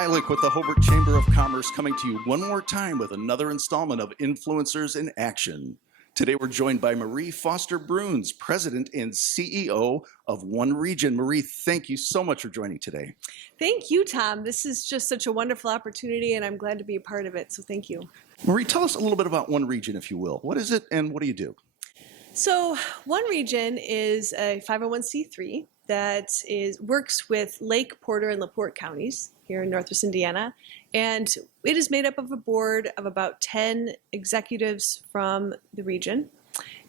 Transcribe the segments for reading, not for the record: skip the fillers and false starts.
Lilac with the Hobart Chamber of Commerce coming to you one more time with another installment of Influencers in Action. Today we're joined by Marie Foster-Bruns, President and CEO of One Region. Marie, thank you so much for joining today. Thank you, Tom. This is just such a wonderful opportunity and I'm glad to be a part of it, so thank you. Marie, tell us a little bit about One Region, if you will. What is it and what do you do? So One Region is a 501c3 that works with Lake, Porter, and LaPorte counties here in Northwest Indiana. And it is made up of a board of about 10 executives from the region.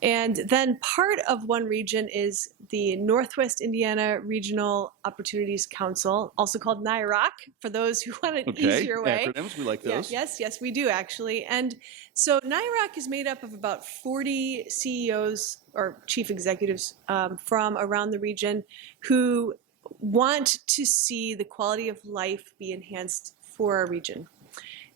And then part of One Region is the Northwest Indiana Regional Opportunities Council, also called NIROC, for those who want an easier way. Acronyms, we like those. Yeah, yes, we do actually. And so NIROC is made up of about 40 CEOs or chief executives from around the region who want to see the quality of life be enhanced for our region.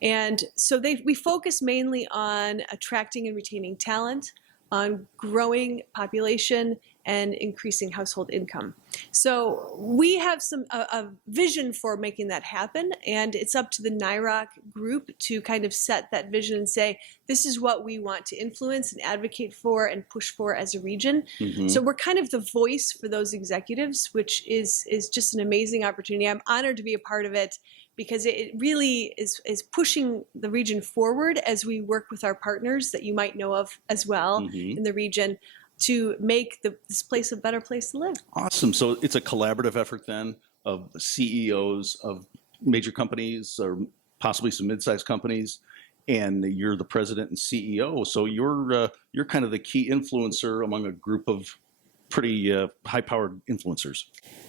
And so we focus mainly on attracting and retaining talent, on growing population, and increasing household income. So we have a vision for making that happen, and it's up to the NIROC group to kind of set that vision and say, this is what we want to influence and advocate for and push for as a region. Mm-hmm. So we're kind of the voice for those executives, which is just an amazing opportunity. I'm honored to be a part of it, because it really is pushing the region forward as we work with our partners that you might know of as well in the region to make this place a better place to live. Awesome. So it's a collaborative effort then of CEOs of major companies or possibly some mid-sized companies, and you're the president and CEO. So you're kind of the key influencer among a group of pretty high-powered influencers.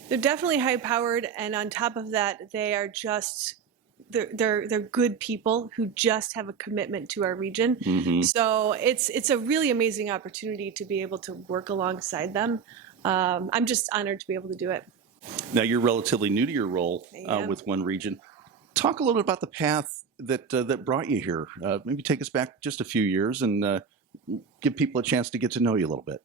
They're definitely high-powered, and on top of that, they are just they're good people who just have a commitment to our region. Mm-hmm. So it's a really amazing opportunity to be able to work alongside them. I'm just honored to be able to do it. Now you're relatively new to your role with One Region. Talk a little bit about the path that brought you here. Maybe take us back just a few years and give people a chance to get to know you a little bit.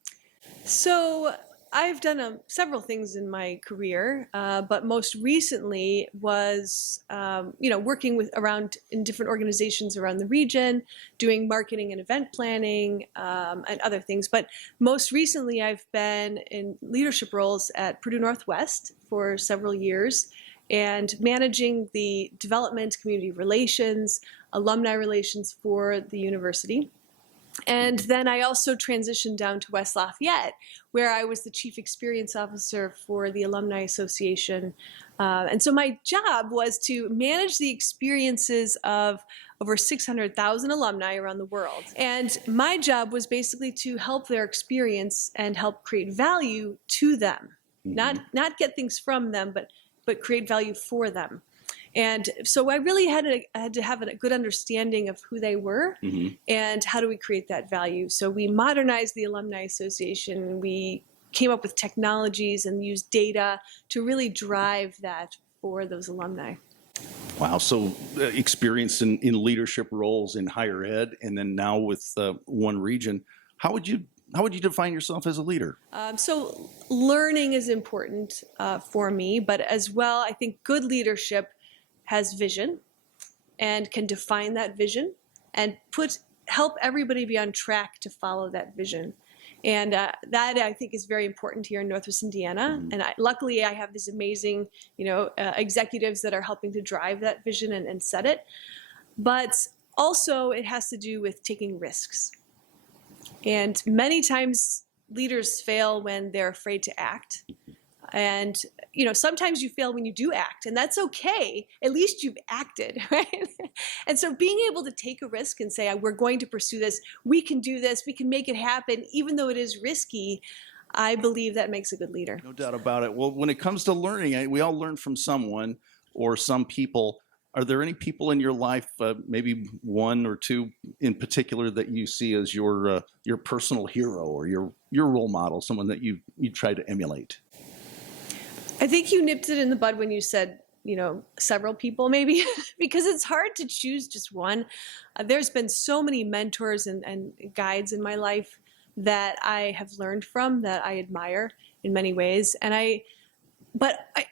So I've done several things in my career, but most recently was, working in different organizations around the region, doing marketing and event planning, and other things. But most recently, I've been in leadership roles at Purdue Northwest for several years, and managing the development, community relations, alumni relations for the university. And then I also transitioned down to West Lafayette, where I was the Chief Experience Officer for the Alumni Association. And so my job was to manage the experiences of over 600,000 alumni around the world. And my job was basically to help their experience and help create value to them, not get things from them, but create value for them. And so I really had to have a good understanding of who they were and how do we create that value. So we modernized the Alumni Association. We came up with technologies and used data to really drive that for those alumni. Wow. So experience in leadership roles in higher ed, and then now with One Region. How would you define yourself as a leader? So learning is important for me, but as well, I think good leadership has vision and can define that vision and help everybody be on track to follow that vision. And that I think is very important here in Northwest Indiana. And luckily I have these amazing, executives that are helping to drive that vision and set it. But also it has to do with taking risks. And many times leaders fail when they're afraid to act. And, sometimes you fail when you do act, and that's okay. At least you've acted, right? And so being able to take a risk and say, we're going to pursue this, we can do this, we can make it happen, even though it is risky, I believe that makes a good leader. No doubt about it. Well, when it comes to learning, we all learn from someone or some people. Are there any people in your life, maybe one or two in particular, that you see as your personal hero or your role model, someone that you try to emulate? I think you nipped it in the bud when you said, several people maybe, because it's hard to choose just one. There's been so many mentors and guides in my life that I have learned from, that I admire in many ways. And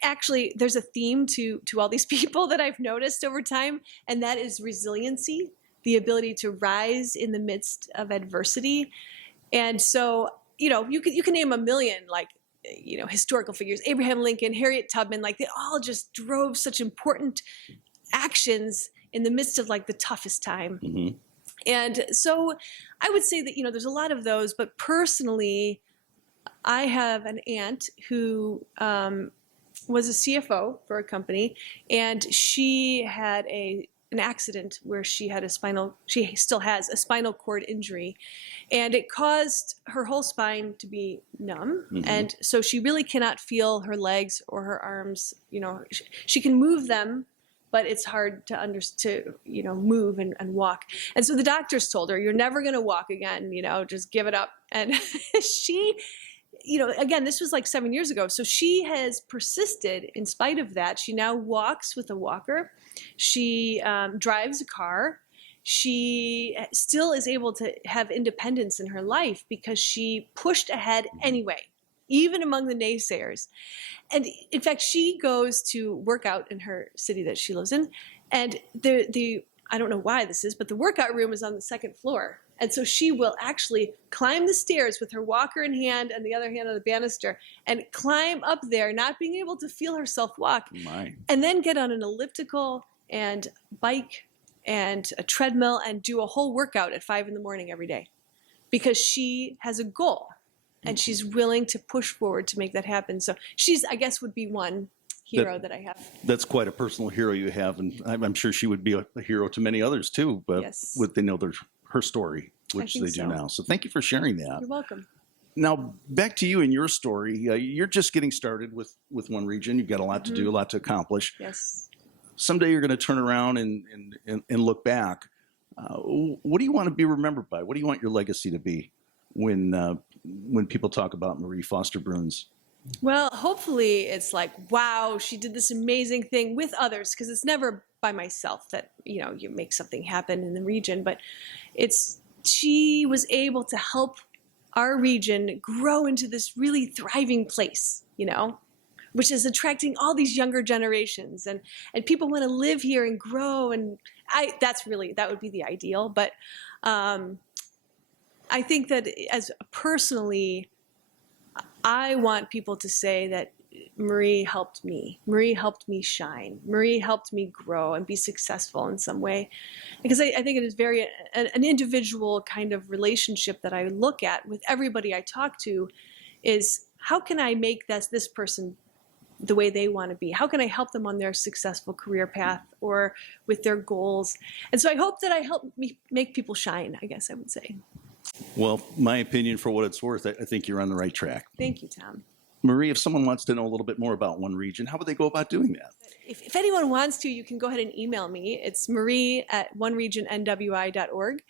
Actually, there's a theme to all these people that I've noticed over time, and that is resiliency, the ability to rise in the midst of adversity. And so, you can name a million, like, historical figures, Abraham Lincoln, Harriet Tubman, like they all just drove such important actions in the midst of like the toughest time. Mm-hmm. And so I would say that, there's a lot of those, but personally, I have an aunt who was a CFO for a company, and she had an accident where she still has a spinal cord injury, and it caused her whole spine to be numb. Mm-hmm. And so she really cannot feel her legs or her arms. She can move them, but it's hard to move and walk. And so the doctors told her, "You're never going to walk again, just give it up." And she, again, this was like 7 years ago. So she has persisted in spite of that. She now walks with a walker. She drives a car. She still is able to have independence in her life because she pushed ahead anyway, even among the naysayers. And in fact, she goes to work out in her city that she lives in. And I don't know why this is, but the workout room is on the second floor. And so she will actually climb the stairs with her walker in hand and the other hand on the banister and climb up there, not being able to feel herself walk. My. And then get on an elliptical and bike and a treadmill and do a whole workout at 5 a.m. every day because she has a goal and she's willing to push forward to make that happen. So she's, I guess, would be one hero that I have. That's quite a personal hero you have, and I'm sure she would be a hero to many others too, but yes. They know her story, which they do now. So thank you for sharing that. You're welcome. Now, back to you and your story. You're just getting started with One Region. You've got a lot to do, a lot to accomplish. Yes. Someday you're going to turn around and look back. What do you want to be remembered by? What do you want your legacy to be when people talk about Marie Foster-Bruns? Well, hopefully it's like, wow, she did this amazing thing with others, because it's never by myself that, you make something happen in the region, but she was able to help our region grow into this really thriving place, which is attracting all these younger generations, and people want to live here and grow. And that would be the ideal. But I think that personally, I want people to say that Marie helped me. Marie helped me shine. Marie helped me grow and be successful in some way. Because I think it is very an individual kind of relationship that I look at with everybody I talk to is, how can I make this person the way they want to be? How can I help them on their successful career path or with their goals? And so I hope that I help make people shine, I guess I would say. Well, my opinion, for what it's worth, I think you're on the right track. Thank you, Tom. Marie, if someone wants to know a little bit more about One Region, how would they go about doing that? If anyone wants to, you can go ahead and email me. It's marie@oneregionnwi.org.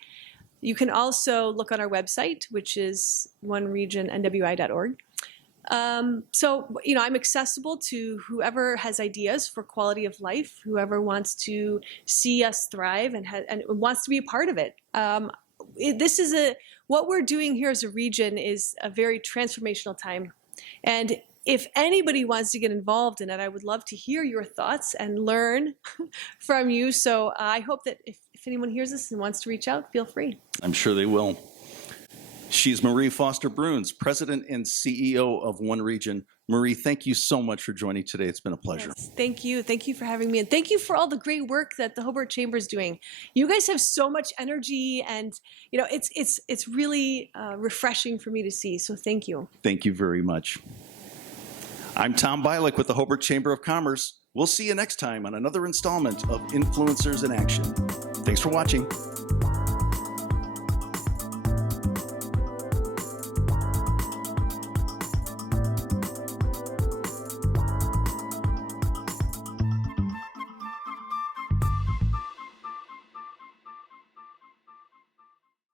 You can also look on our website, which is oneregionnwi.org. So, I'm accessible to whoever has ideas for quality of life, whoever wants to see us thrive and wants to be a part of it. What we're doing here as a region is a very transformational time. And if anybody wants to get involved in it, I would love to hear your thoughts and learn from you. So I hope that if anyone hears this and wants to reach out, feel free. I'm sure they will. She's Marie Foster-Bruns, President and CEO of One Region. Marie, thank you so much for joining today. It's been a pleasure. Yes, thank you. Thank you for having me. And thank you for all the great work that the Hobart Chamber is doing. You guys have so much energy, and it's really refreshing for me to see. So thank you. Thank you very much. I'm Tom Bialik with the Hobart Chamber of Commerce. We'll see you next time on another installment of Influencers in Action. Thanks for watching.